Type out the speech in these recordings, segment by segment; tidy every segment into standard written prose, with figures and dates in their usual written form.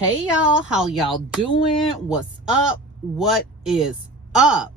Hey y'all, how y'all doing? What's up? What is up?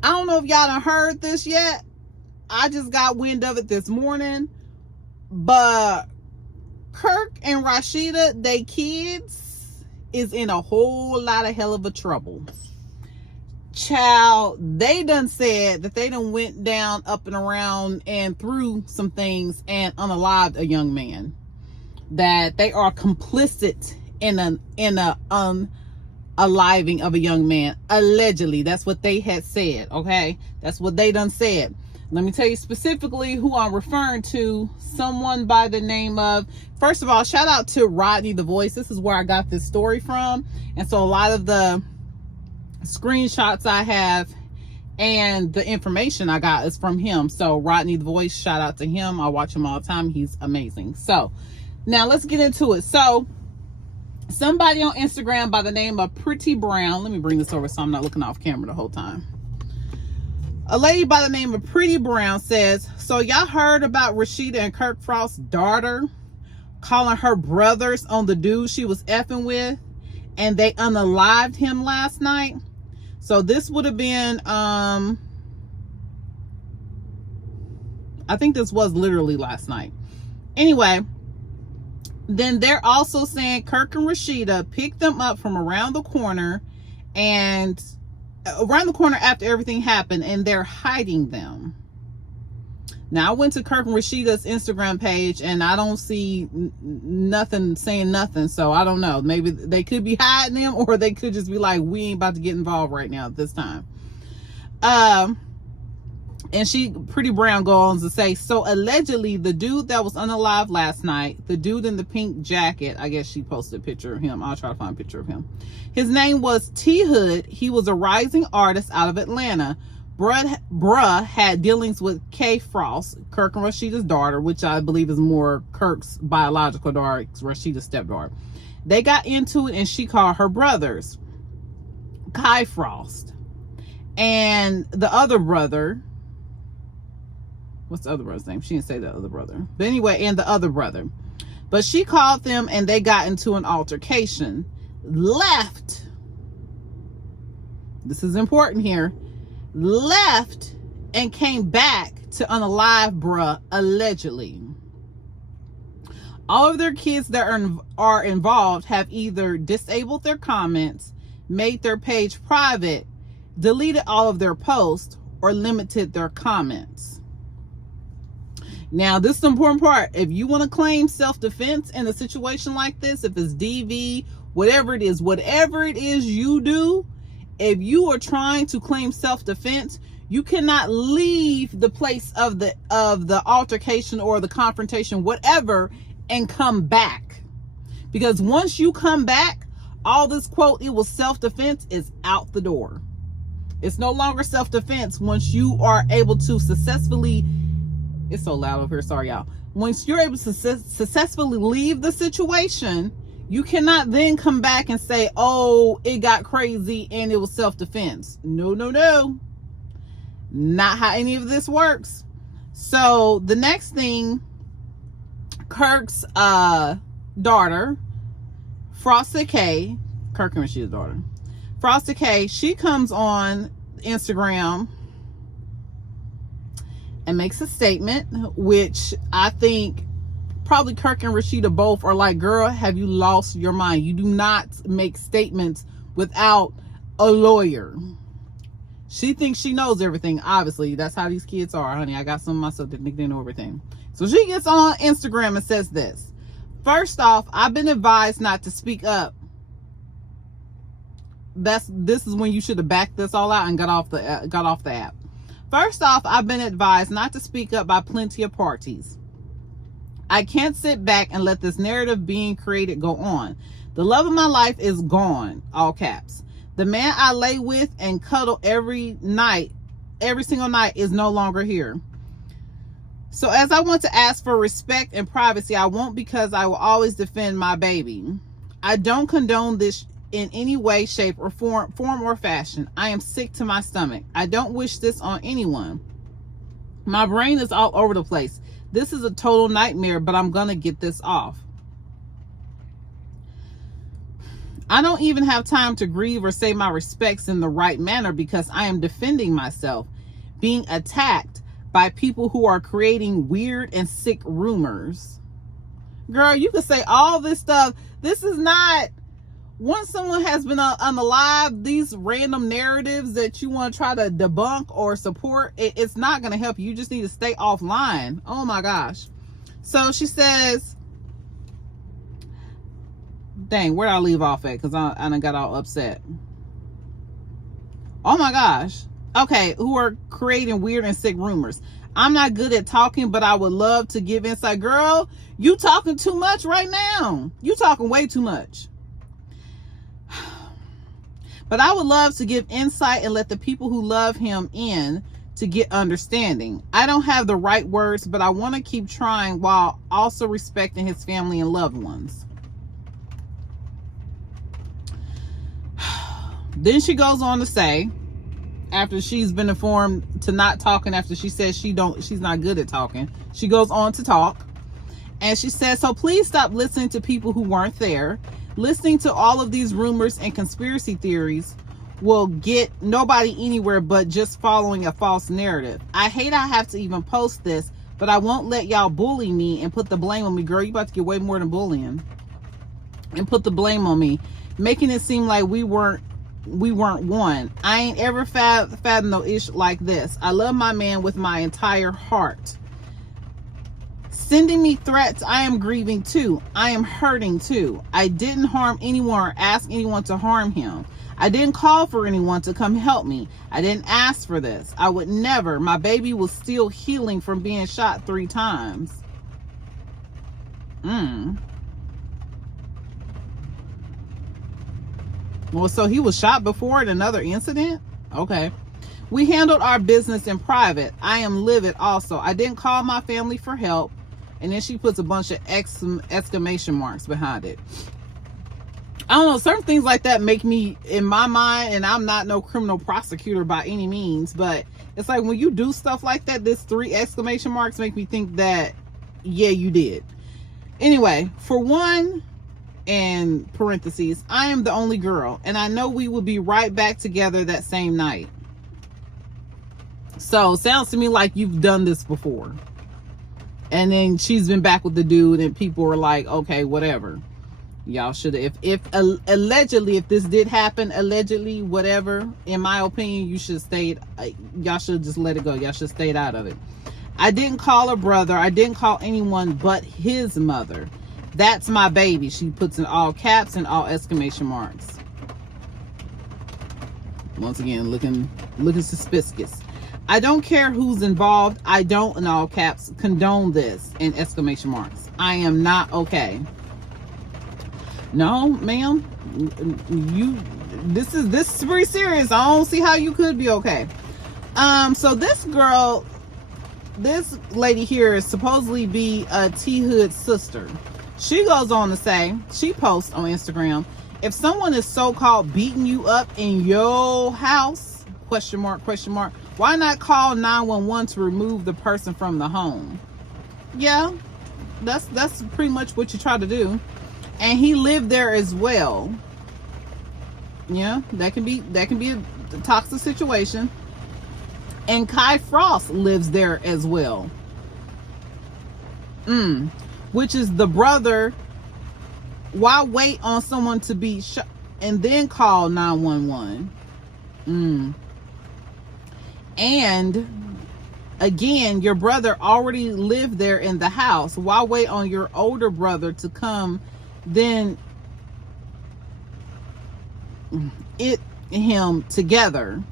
I don't know if y'all done heard this yet. I just got wind of it this morning. But Kirk and Rasheeda, they kids, is in a whole lot of hell of a trouble. Child, they done said that they done went down, up and around and through some things and unalived a young man. That they are complicit in a unaliving of a young man. Allegedly, that's what they had said. Okay, that's what they done said. Let me tell you specifically who I'm referring to. Someone by the name of, first of all, shout out to Rodney the Voice. This is where I got this story from, and so a lot of the screenshots I have and the information I got is from him. So Rodney the Voice, shout out to him. I watch him all the time. He's amazing. So now let's get into it. So somebody on Instagram by the name of Pretty Brown, let me bring this over so I'm not looking off camera the whole time. A lady by the name of Pretty Brown says, so y'all heard about Rasheeda and Kirk Frost's daughter calling her brothers on the dude she was effing with, and they unalived him last night. So this would have been, I think this was literally last night. Anyway, then they're also saying Kirk and Rasheeda picked them up from around the corner after everything happened, and they're hiding them. Now, I went to Kirk and Rasheeda's Instagram page, and I don't see nothing saying nothing, so I don't know. Maybe they could be hiding them, or they could just be like, we ain't about to get involved right now at this time. And Pretty Brown goes on to say, so allegedly the dude that was unalived last night, the dude in the pink jacket, I guess she posted a picture of him. I'll try to find a picture of him. His name was T Hood. He was a rising artist out of Atlanta. Bruh had dealings with K Frost, Kirk and Rasheeda's daughter, which I believe is more Kirk's biological daughter, Rasheeda's stepdaughter. They got into it, and she called her brothers Kai Frost. And the other brother, what's the other brother's name? She didn't say the other brother. But anyway, and the other brother. But she called them, and they got into an altercation. Left. This is important here. Left and came back to unalive bruh, allegedly. All of their kids that are involved have either disabled their comments, made their page private, deleted all of their posts, or limited their comments. Now, this is the important part. If you want to claim self-defense in a situation like this, if it's DV, whatever it is you do, if you are trying to claim self-defense, you cannot leave the place of the altercation or the confrontation, whatever, and come back. Because once you come back, all this quote, it was self-defense, is out the door. It's no longer self-defense once you are able to successfully, it's so loud over here, sorry y'all. Once you're able to successfully leave the situation, you cannot then come back and say, oh, it got crazy and it was self-defense. No. Not how any of this works. So the next thing, Kirk's daughter, Frosty K, Kirk and Rasheeda's daughter, Frosty K, she comes on Instagram and makes a statement, which I think probably Kirk and Rasheeda both are like, girl, have you lost your mind? You do not make statements without a lawyer. She thinks she knows everything. Obviously, that's how these kids are, honey. I got some of myself that think they know everything. So she gets on Instagram and says this. First off, I've been advised not to speak up. This is when you should have backed this all out and got off the app. First off, I've been advised not to speak up by plenty of parties. I can't sit back and let this narrative being created go on. The love of my life is gone, all caps. The man I lay with and cuddle every single night is no longer here. So as I want to ask for respect and privacy, I won't, because I will always defend my baby. I don't condone this in any way, shape, or form or fashion. I am sick to my stomach. I don't wish this on anyone. My brain is all over the place. This is a total nightmare, but I'm gonna get this off. I don't even have time to grieve or say my respects in the right manner because I am defending myself, being attacked by people who are creating weird and sick rumors. Girl, you could say all this stuff. This is not, once someone has been unalive, these random narratives that you want to try to debunk or support, it's not going to help you. You just need to stay offline. Oh my gosh. So she says, dang, where'd I leave off at? Because I done got all upset. Oh my gosh. Okay, who are creating weird and sick rumors. I'm not good at talking, but I would love to give insight. Girl, you talking too much right now. You talking way too much. But I would love to give insight and let the people who love him in to get understanding. I don't have the right words, but I want to keep trying while also respecting his family and loved ones. Then she goes on to say, after she's been informed to not talking, after she says she's not good at talking, she goes on to talk. And she says, so please stop listening to people who weren't there. Listening to all of these rumors and conspiracy theories will get nobody anywhere but just following a false narrative. I hate I have to even post this, but I won't let y'all bully me and put the blame on me. Girl, you about to get way more than bullying. And put the blame on me, making it seem like we weren't one. I ain't ever fathomed no ish like this. I love my man with my entire heart. Sending me threats, I am grieving too. I am hurting too. I didn't harm anyone or ask anyone to harm him. I didn't call for anyone to come help me. I didn't ask for this. I would never. My baby was still healing from being shot 3 times. Well, so he was shot before in another incident? Okay. We handled our business in private. I am livid also. I didn't call my family for help. And then she puts a bunch of exclamation marks behind it. I don't know. Certain things like that make me, in my mind, and I'm not no criminal prosecutor by any means, but it's like when you do stuff like that, this 3 exclamation marks make me think that, yeah, you did. Anyway, for one, in parentheses, I am the only girl, and I know we will be right back together that same night. So, sounds to me like you've done this before. And then she's been back with the dude, and people were like, okay, whatever. Y'all should have, if allegedly, if this did happen, allegedly, whatever, in my opinion, you should have stayed, y'all should just let it go. Y'all should have stayed out of it. I didn't call her brother. I didn't call anyone but his mother. That's my baby. She puts in all caps and all exclamation marks. Once again, looking suspicious. I don't care who's involved. I don't, in all caps, condone this, in exclamation marks. I am not okay. No, ma'am. This is pretty serious. I don't see how you could be okay. So this girl, this lady here is supposedly be a T-Hood sister. She goes on to say, she posts on Instagram, if someone is so-called beating you up in your house, question mark, why not call 911 to remove the person from the home? Yeah, that's pretty much what you try to do. And he lived there as well. Yeah, that can be a toxic situation. And Kai Frost lives there as well. Which is the brother. Why wait on someone to be shot and then call 911? And again, your brother already lived there in the house. Why wait on your older brother to come, then him together?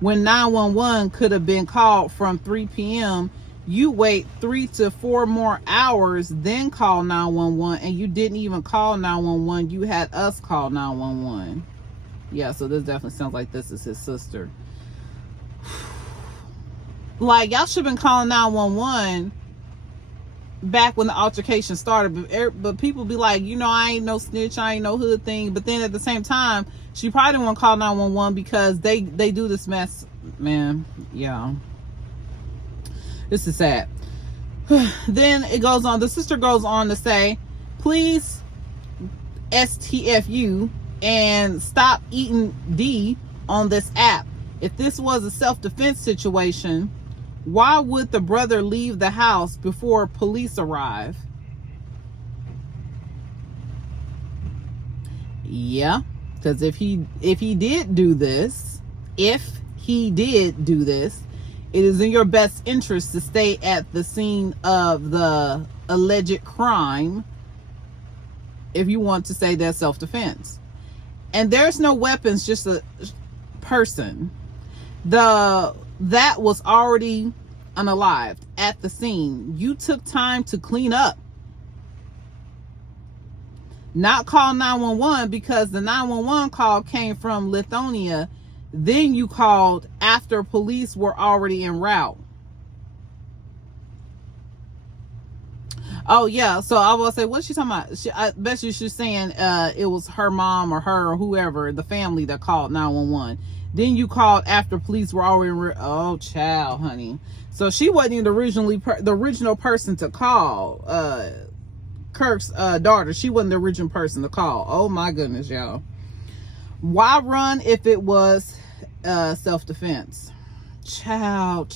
When 911 could have been called from 3 p.m., you wait 3 to 4 more hours, then call 911, and you didn't even call 911. You had us call 911. Yeah, so this definitely sounds like this is his sister. Like, y'all should have been calling 911 back when the altercation started, but people be like, you know, I ain't no snitch, I ain't no hood thing. But then at the same time, she probably didn't want to call 911 because they do this mess, man. Yeah, this is sad. Then it goes on, the sister goes on to say, please STFU, and stop eating D on this app. If this was a self-defense situation, why would the brother leave the house before police arrive? Yeah, because if he did do this, it is in your best interest to stay at the scene of the alleged crime if you want to say that's self-defense. And there's no weapons, just a person. That was already unalived at the scene. You took time to clean up, not call 911, because the 911 call came from Lithuania. Then you called after police were already en route. Oh yeah, so I will say, what's she talking about? I bet you she's saying it was her mom or her or whoever, the family, that called 911. Then you called after police were already oh child, honey. So she wasn't even the original person to call. Kirk's daughter, she wasn't the original person to call. Oh my goodness, y'all. Why run if it was self-defense? Child.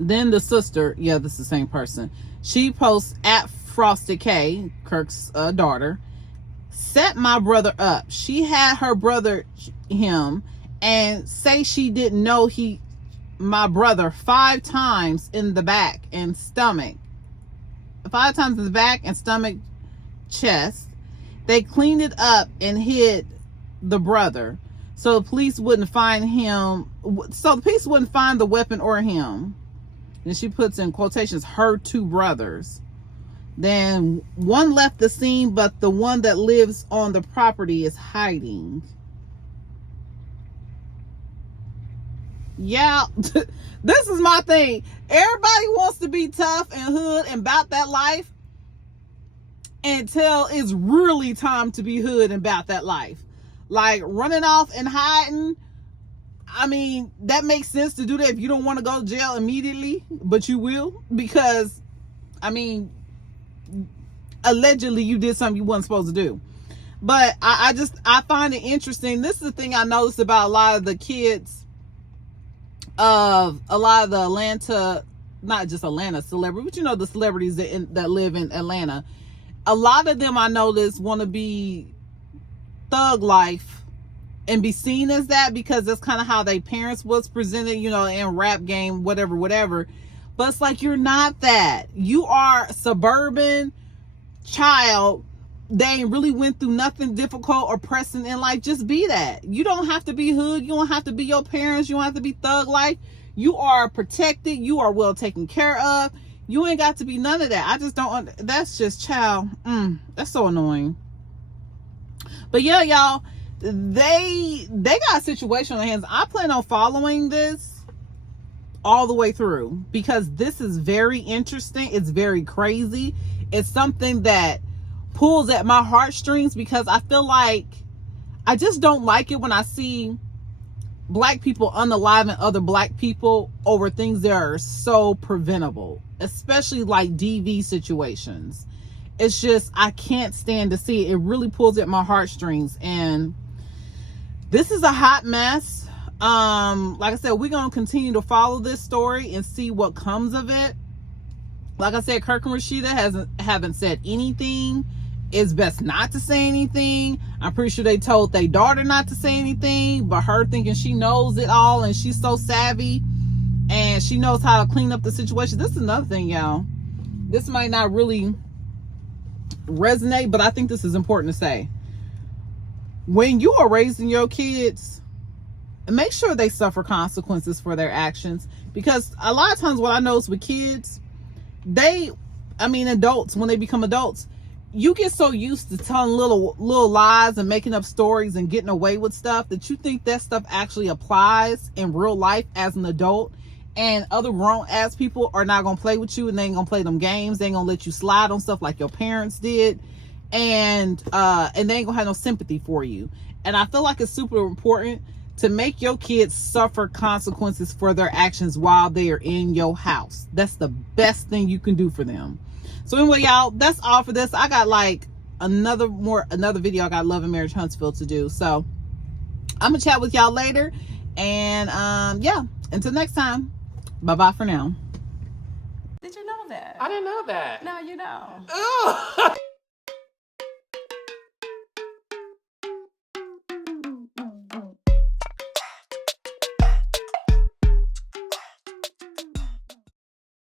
Then the sister, yeah, this is the same person. She posts at Frosted K, Kirk's daughter, set my brother up. She had her brother him and say she didn't know my brother 5 times in the back and stomach. 5 times in the back and stomach, chest. They cleaned it up and hid the brother so the police wouldn't find him. So the police wouldn't find the weapon or him. And she puts in quotations, her 2 brothers. Then one left the scene, but the one that lives on the property is hiding. Yeah, this is my thing. Everybody wants to be tough and hood and about that life until it's really time to be hood and about that life. Like running off and hiding. I mean, that makes sense to do that if you don't want to go to jail immediately, but you will, because, I mean, allegedly you did something you wasn't supposed to do. But I find it interesting. This is the thing I noticed about a lot of the kids of a lot of the Atlanta, not just Atlanta celebrities, but you know, the celebrities that live in Atlanta. A lot of them I notice want to be thug life and be seen as that because that's kind of how their parents was presented, you know, in rap game, whatever. But it's like, you're not that. You are a suburban child. They ain't really went through nothing difficult or pressing in life. Just be that. You don't have to be hood. You don't have to be your parents. You don't have to be thug life. You are protected. You are well taken care of. You ain't got to be none of that. I just don't. That's just child. That's so annoying. But yeah, y'all, they got a situation on their hands. I plan on following this all the way through because this is very interesting. It's very crazy. It's something that pulls at my heartstrings because I feel like I just don't like it when I see black people unaliving other black people over things that are so preventable, especially like DV situations. It's just, I can't stand to see it. It really pulls at my heartstrings. And this is a hot mess. Like I said, we're going to continue to follow this story and see what comes of it. Like I said, Kirk and Rasheeda haven't said anything. It's best not to say anything. I'm pretty sure they told their daughter not to say anything, but her thinking she knows it all and she's so savvy and she knows how to clean up the situation. This is another thing, y'all. This might not really resonate, but I think this is important to say. When you are raising your kids, make sure they suffer consequences for their actions, because a lot of times what I notice with kids, adults, when they become adults, you get so used to telling little lies and making up stories and getting away with stuff that you think that stuff actually applies in real life as an adult, and other grown ass people are not gonna play with you and they ain't gonna play them games. They ain't gonna let you slide on stuff like your parents did, and they ain't gonna have no sympathy for you. And I feel like it's super important to make your kids suffer consequences for their actions while they are in your house. That's the best thing you can do for them. So anyway, y'all, that's all for this. I got like another video I got Love and Marriage Huntsville to do. So I'm gonna chat with y'all later. And yeah, until next time, bye-bye for now. Did you know that? I didn't know that. Now you know. Ugh.